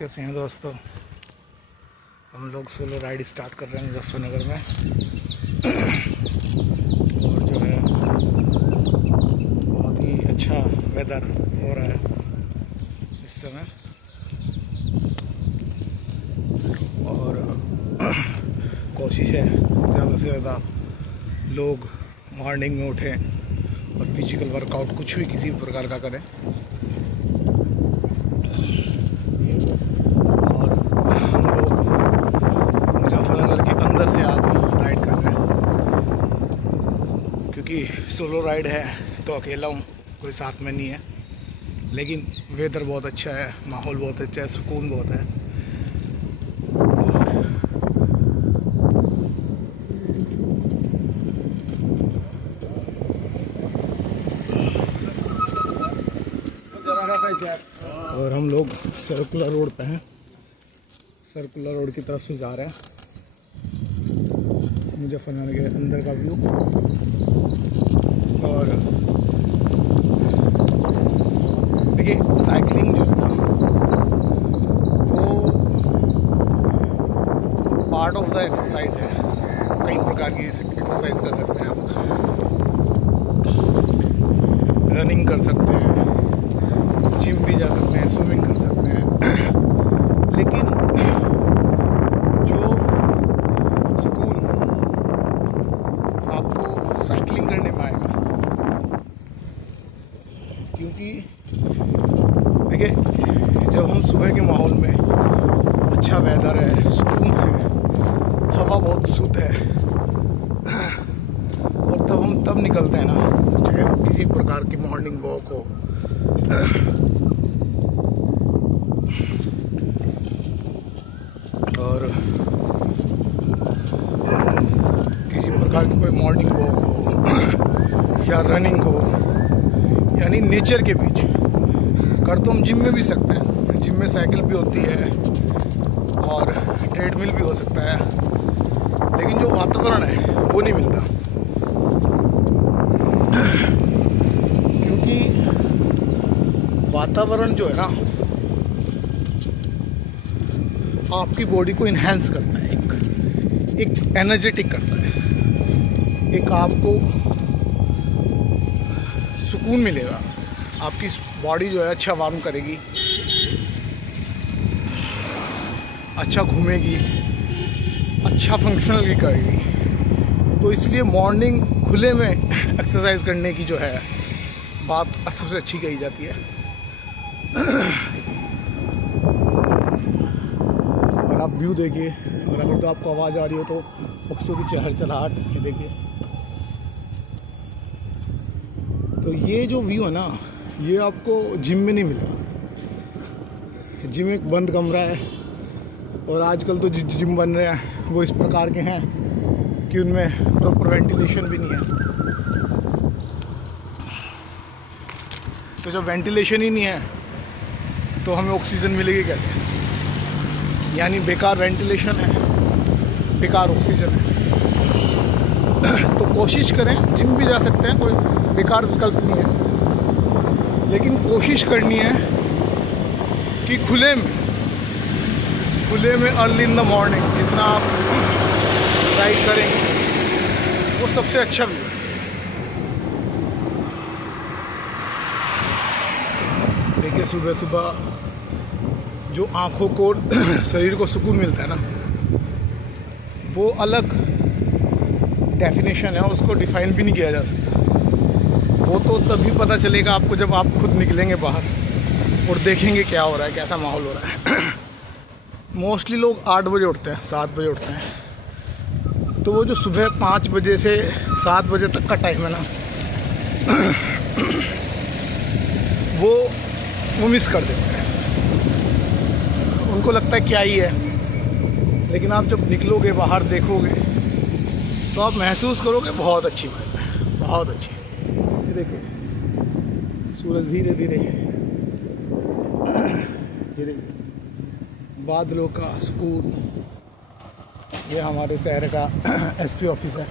कैसे हैं दोस्तों। हम लोग सोलो राइड स्टार्ट कर रहे हैं मुजफ्फरनगर में। और जो है बहुत ही अच्छा वेदर हो रहा है इस समय। और कोशिश है ज़्यादा से ज़्यादा लोग मॉर्निंग में उठें और फिजिकल वर्कआउट कुछ भी किसी प्रकार का करें। मुजफ्फरनगर के अंदर से आज राइड कर रहे हैं क्योंकि सोलो राइड है तो अकेला हूँ, कोई साथ में नहीं है। लेकिन वेदर बहुत अच्छा है, माहौल बहुत अच्छा है, सुकून बहुत है। और हम लोग सर्कुलर रोड पे हैं, सर्कुलर रोड की तरफ से जा रहे हैं। मुजफ्फरनगर के अंदर का व्यू। और देखिए साइकिलिंग जो है ना वो पार्ट ऑफ द एक्सरसाइज है। कई प्रकार की एक्सरसाइज कर सकते हैं आप, रनिंग कर सकते हैं, जिम भी जा सकते हैं, स्विमिंग कर सकते हैं। लेकिन जो सुकून आपको साइकिलिंग करने में आएगा, क्योंकि देखिए जब हम सुबह के माहौल में, अच्छा वेदर है, सुकून है, हवा बहुत शुद्ध है, और तब निकलते हैं ना, चाहे किसी प्रकार की मॉर्निंग वॉक हो, और किसी प्रकार की कोई मॉर्निंग वॉक हो या रनिंग हो, यानी नेचर के बीच कर तो हम जिम में भी सकते हैं। जिम में साइकिल भी होती है और ट्रेडमिल भी हो सकता है, लेकिन जो वातावरण है वो नहीं मिलता। क्योंकि वातावरण जो है ना आपकी बॉडी को इन्हेंस करता है, एक एनर्जेटिक करता है, एक आपको सुकून मिलेगा। आपकी बॉडी जो है अच्छा वार्म करेगी, अच्छा घूमेगी, अच्छा फंक्शनल भी करेगी। तो इसलिए मॉर्निंग खुले में एक्सरसाइज करने की जो है बात सबसे अच्छी कही जाती है। और आप व्यू देखिए, और अगर तो आपको आवाज़ आ रही हो तो पक्षियों की चहचहाहट देखिए। तो ये जो व्यू है ना, ये आपको जिम में नहीं मिलेगा। जिम एक बंद कमरा है, और आजकल तो जिम बन रहे हैं वो इस प्रकार के हैं कि उनमें प्रॉपर वेंटिलेशन भी नहीं है। तो जब वेंटिलेशन ही नहीं है तो हमें ऑक्सीजन मिलेगी कैसे? यानी बेकार वेंटिलेशन है, बेकार ऑक्सीजन है। तो कोशिश करें, जिम भी जा सकते हैं, कोई बेकार विकल्प नहीं है, लेकिन कोशिश करनी है कि खुले में अर्ली इन द मॉर्निंग जितना आप राइड करेंगे वो सबसे अच्छा व्यू है। देखिए सुबह सुबह जो आँखों को शरीर को सुकून मिलता है ना, वो अलग डेफिनेशन है, और उसको डिफाइन भी नहीं किया जा सकता। वो तो तभी पता चलेगा आपको जब आप खुद निकलेंगे बाहर और देखेंगे क्या हो रहा है, कैसा माहौल हो रहा है। मोस्टली लोग 8 बजे उठते हैं, 7 बजे उठते हैं, तो वो जो सुबह 5 बजे से 7 बजे तक का टाइम है ना वो मिस कर देते हैं। उनको लगता है क्या ही है, लेकिन आप जब निकलोगे बाहर देखोगे तो आप महसूस करोगे बहुत अच्छी बात है, बहुत अच्छी। ये देखिए सूरज धीरे धीरे बादलों का सुकून। ये हमारे शहर का एसपी ऑफिस है,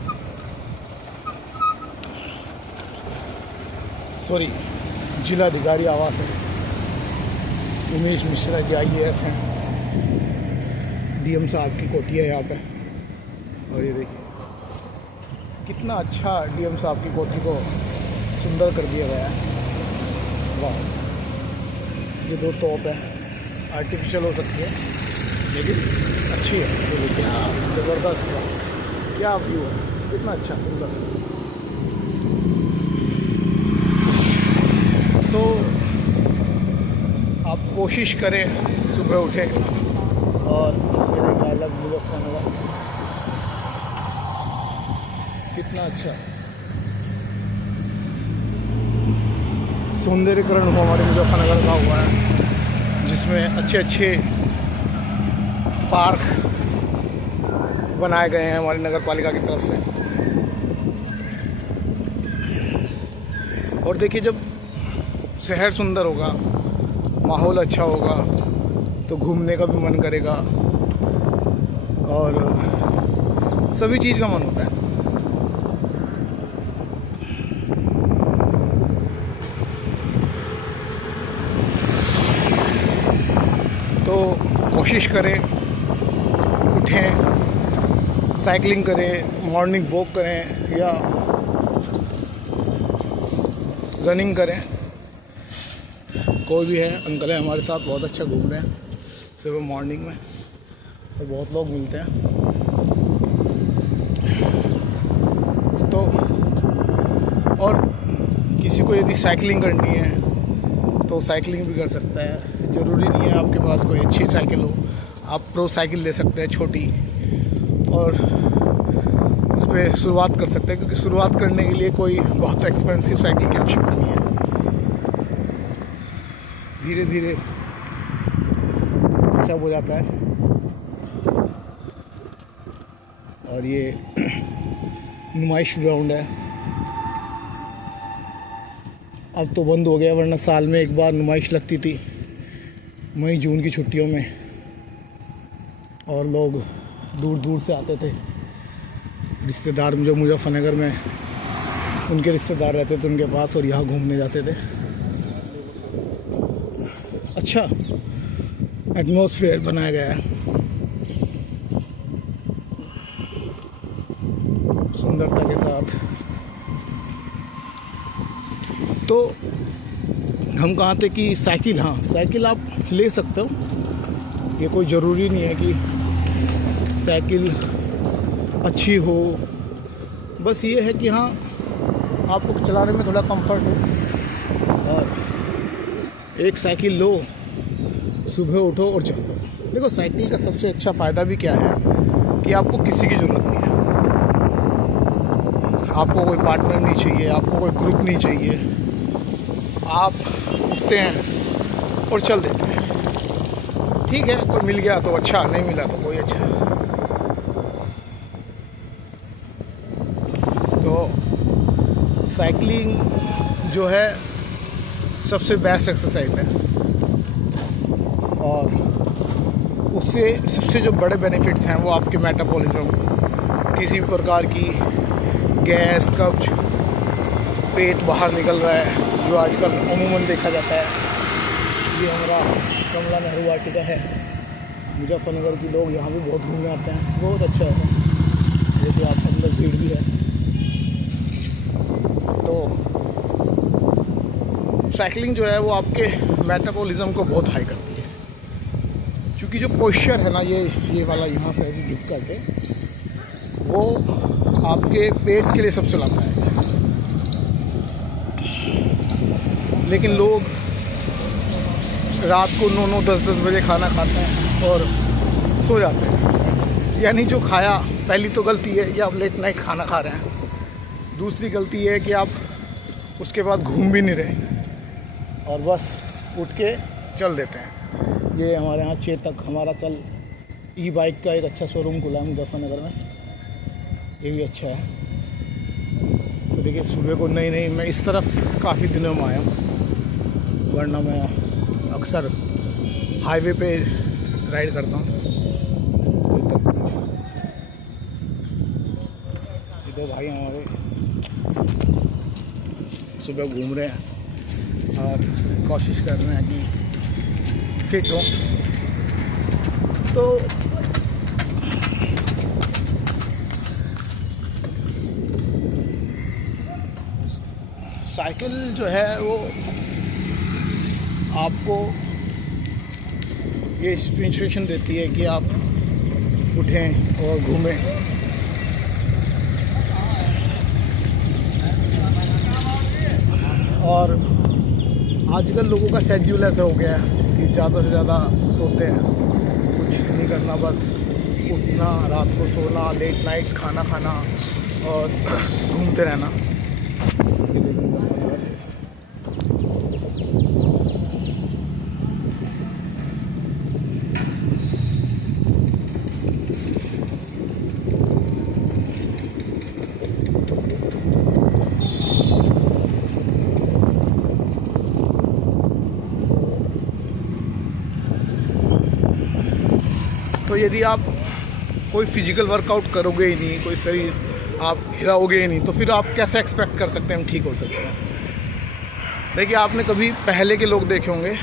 सॉरी जिलाधिकारी आवास है। उमेश मिश्रा जी IAS हैं, DM साहब की कोठी है यहाँ पे। और ये देखिए कितना अच्छा DM साहब की कोठी को सुंदर कर दिया गया है। वाह, ये 2 तोप है, आर्टिफिशियल हो सकती है लेकिन अच्छी है। ये देखिए ज़बरदस्त, क्या व्यू है, कितना अच्छा सुंदर। तो आप कोशिश करें सुबह उठें और मेरे अलग मुजफ्फरनगर कितना अच्छा सौंदर्यीकरण हमारे मुजफ्फरनगर का हुआ है, जिसमें अच्छे अच्छे पार्क बनाए गए हैं हमारी नगर पालिका की तरफ से। और देखिए जब शहर सुंदर होगा, माहौल अच्छा होगा तो घूमने का भी मन करेगा और सभी चीज़ का मन होता है। तो कोशिश करें, उठें, साइकिलिंग करें, मॉर्निंग वॉक करें या रनिंग करें। कोई भी है, अंकल है हमारे साथ, बहुत अच्छा घूम रहे हैं सुबह मॉर्निंग में और बहुत लोग मिलते हैं। तो और किसी को यदि साइकिलिंग करनी है तो साइकिलिंग भी कर सकता है। ज़रूरी नहीं है आपके पास कोई अच्छी साइकिल हो, आप प्रो साइकिल ले सकते हैं छोटी, और उस पर शुरुआत कर सकते हैं, क्योंकि शुरुआत करने के लिए कोई बहुत एक्सपेंसिव साइकिल की आवश्यकता नहीं है। धीरे धीरे सब हो जाता है। और ये नुमाइश ग्राउंड है, अब तो बंद हो गया, वरना साल में एक बार नुमाइश लगती थी मई जून की छुट्टियों में, और लोग दूर दूर से आते थे। रिश्तेदार जो मुजफ्फरनगर में उनके रिश्तेदार रहते थे उनके पास, और यहाँ घूमने जाते थे। अच्छा एटमॉस्फेयर बनाया गया है सुंदरता के साथ। तो हम कहाँ थे कि साइकिल, हाँ साइकिल आप ले सकते हो, ये कोई ज़रूरी नहीं है कि साइकिल अच्छी हो, बस ये है कि हाँ आपको चलाने में थोड़ा कंफर्ट हो। और एक साइकिल लो, सुबह उठो और चल दो। देखो साइकिल का सबसे अच्छा फ़ायदा भी क्या है कि आपको किसी की ज़रूरत नहीं है, आपको कोई पार्टनर नहीं चाहिए, आपको कोई ग्रुप नहीं चाहिए, आप उठते हैं और चल देते हैं। ठीक है, कोई मिल गया तो अच्छा, नहीं मिला तो कोई अच्छा। तो साइकिलिंग जो है सबसे बेस्ट एक्सरसाइज है, और उससे सबसे जो बड़े बेनिफिट्स हैं वो आपके मेटाबॉलिज्म, किसी भी प्रकार की गैस, कब्ज, पेट बाहर निकल रहा है जो आजकल अमूमन देखा जाता है। ये हमारा कमला नेहरू वाटिका है, मुजफ्फरनगर की लोग यहाँ भी बहुत घूमने आते हैं, बहुत अच्छा है। जैसे आप अंदर भीड़ भी है। तो साइकिलिंग जो है वो आपके मेटाबॉलिज्म को बहुत हाई करती है, क्योंकि जो पोस्चर है ना, ये वाला यहाँ से ऐसे झुक करके, वो आपके पेट के लिए सबसे लाभदायक है। लेकिन लोग रात को 9-9, 10-10 बजे खाना खाते हैं और सो जाते हैं। यानी जो खाया, पहली तो गलती है कि आप लेट नाइट खाना खा रहे हैं, दूसरी गलती है कि आप उसके बाद घूम भी नहीं रहे और बस उठ के चल देते हैं। ये हमारे यहाँ चेतक, हमारा चल ई बाइक का एक अच्छा शोरूम खुला है मुजफ्फरनगर में, ये भी अच्छा है। तो देखिए सुबह को नहीं मैं इस तरफ काफ़ी दिनों में आया हूँ, वरना मैं अक्सर हाईवे पे राइड करता हूँ। इधर भाई हमारे सुबह घूम रहे हैं और कोशिश कर रहे हैं कि फिट हो। तो साइकिल जो है वो आपको ये इंस्पिरेशन देती है कि आप उठें और घूमें। और आजकल लोगों का शेड्यूल ऐसा हो गया है कि ज़्यादा से ज़्यादा सोते हैं, कुछ नहीं करना, बस उठना, रात को सोना, लेट नाइट खाना खाना और घूमते रहना। तो यदि आप कोई फिजिकल वर्कआउट करोगे ही नहीं, कोई शरीर आप हिलाओगे ही नहीं, तो फिर आप कैसे एक्सपेक्ट कर सकते हैं हम ठीक हो सकते हैं। देखिए, आपने कभी पहले के लोग देखे होंगे,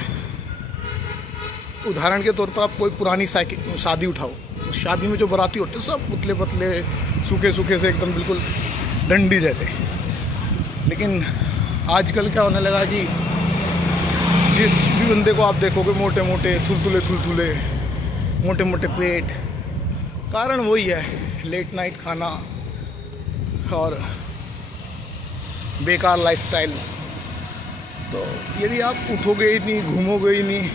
उदाहरण के तौर पर आप कोई पुरानी शादी उठाओ, उस शादी में जो बाराती होते सब पुतले पतले सूखे सूखे से एकदम बिल्कुल डंडी जैसे। लेकिन आजकल क्या होने लगा कि जिस भी बंदे को आप देखोगे मोटे मोटे थुलथुले मोटे मोटे पेट, कारण वही है लेट नाइट खाना और बेकार लाइफस्टाइल। तो यदि आप उठोगे ही नहीं, घूमोगे ही नहीं,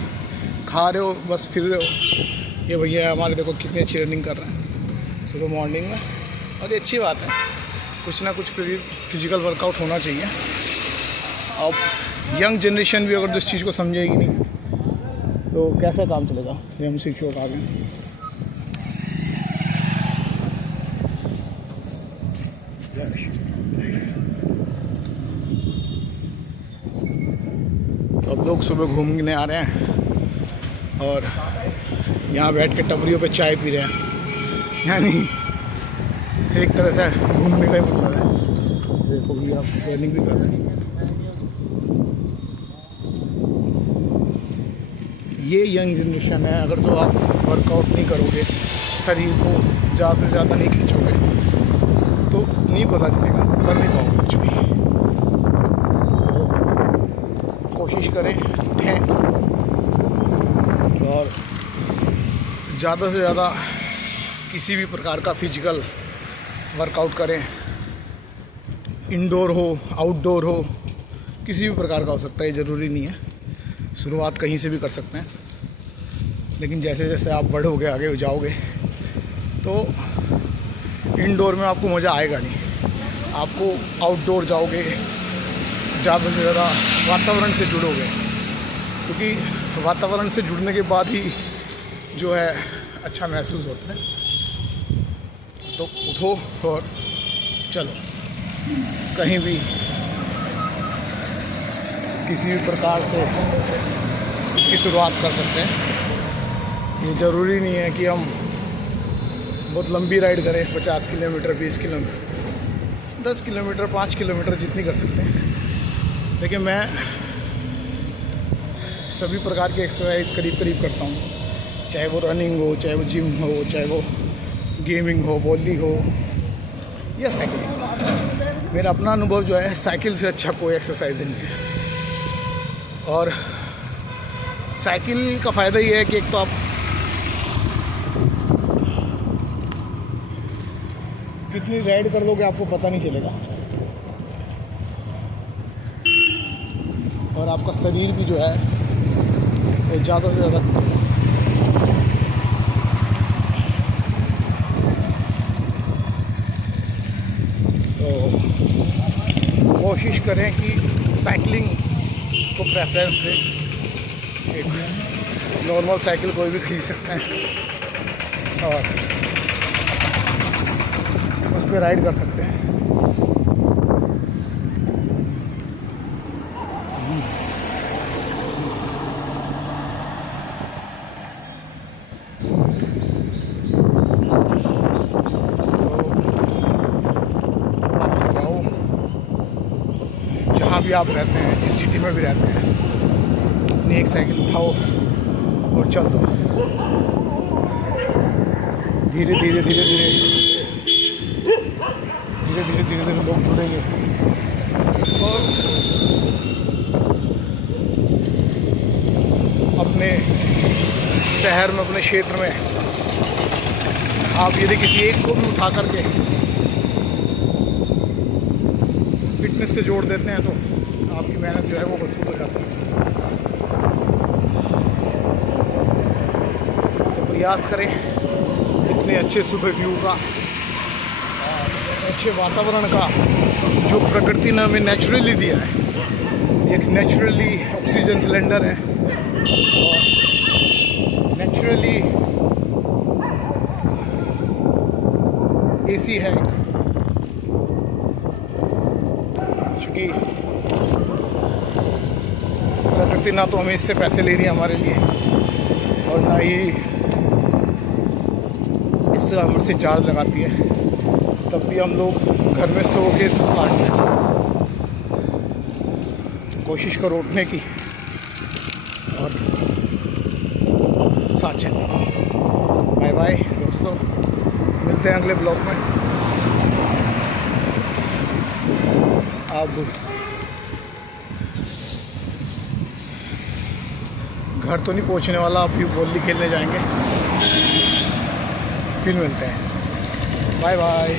खा रहे हो, बस फिर रहे हो। ये भैया हमारे देखो कितनी अच्छी रनिंग कर रहे हैं सुबह मॉर्निंग में, और ये अच्छी बात है, कुछ ना कुछ फिजिकल वर्कआउट होना चाहिए। अब यंग जनरेशन भी अगर इस चीज़ को समझेगी नहीं तो कैसा काम चलेगा। ये हम शिक्षक आ गए। तो अब लोग सुबह घूमने आ रहे हैं और यहाँ बैठ के टपरियों पे चाय पी रहे हैं, यानी एक तरह से घूमने का ही मतलब है। देखो भी आप ट्रेनिंग भी कर रहे हैं। ये यंग जनरेशन है, अगर जो आप वर्कआउट नहीं करोगे, शरीर को ज़्यादा से ज़्यादा नहीं खींचोगे तो नहीं पता चलेगा, कर नहीं पाओगे कुछ भी। तो कोशिश करें, उठें और ज़्यादा से ज़्यादा किसी भी प्रकार का फिजिकल वर्कआउट करें, इंडोर हो आउटडोर हो, किसी भी प्रकार का हो सकता है, ज़रूरी नहीं है। शुरुआत कहीं से भी कर सकते हैं, लेकिन जैसे जैसे आप बढ़ोगे, आगे जाओगे, तो इंडोर में आपको मज़ा आएगा नहीं। आपको आउटडोर जाओगे, ज़्यादा से ज़्यादा वातावरण से जुड़ोगे, क्योंकि वातावरण से जुड़ने के बाद ही जो है अच्छा महसूस होता है। तो उठो और चलो, कहीं भी किसी भी प्रकार से इसकी शुरुआत कर सकते हैं। ये ज़रूरी नहीं है कि हम बहुत लंबी राइड करें, 50 किलोमीटर, 20 किलोमीटर, 10 किलोमीटर, 5 किलोमीटर, जितनी कर सकते हैं। देखिए, मैं सभी प्रकार की एक्सरसाइज करीब करीब करता हूँ, चाहे वो रनिंग हो, चाहे वो जिम हो, चाहे वो गेमिंग हो, वॉली हो या साइकिलिंग। मेरा अपना अनुभव जो है, साइकिल से अच्छा कोई एक्सरसाइज नहीं है। और साइकिल का फ़ायदा ये है कि एक तो आप कितनी राइड कर लोगे आपको पता नहीं चलेगा, और आपका शरीर भी जो है वो ज़्यादा से ज़्यादा तो कोशिश करें कि साइकिलिंग को प्रेफरेंस दें। एक नॉर्मल साइकिल कोई भी खरीद सकता है और उस पर राइड कर सकते हैं। जहाँ भी आप रहते हैं, जिस सिटी में भी रहते हैं, अपनी एक साइकिल उठाओ और चल दो। धीरे धीरे धीरे धीरे धीरे धीरे धीरे धीरे लोग जुड़ेंगे और अपने शहर में, अपने क्षेत्र में आप यदि किसी एक को भी उठा करके फिटनेस से जोड़ देते हैं तो आपकी मेहनत जो है वो वसूल हो जाती है। तो प्रयास करें इतने अच्छे सुबह व्यू का, अच्छे वातावरण का जो प्रकृति ने हमें नेचुरली दिया है। एक नेचुरली ऑक्सीजन सिलेंडर है और नेचुरली एसी है, क्योंकि प्रकृति ना तो हमें इससे पैसे ले रही है हमारे लिए और ना ही इससे हमसे चार्ज लगाती है, तब भी हम लोग घर में सो के सब काटते हैं। कोशिश करो उठने की और साथ चलें। बाय बाय दोस्तों, मिलते हैं अगले ब्लॉग में। अब घर तो नहीं पहुंचने वाला, अभी वॉली खेलने जाएंगे, फिर मिलते हैं। Bye bye.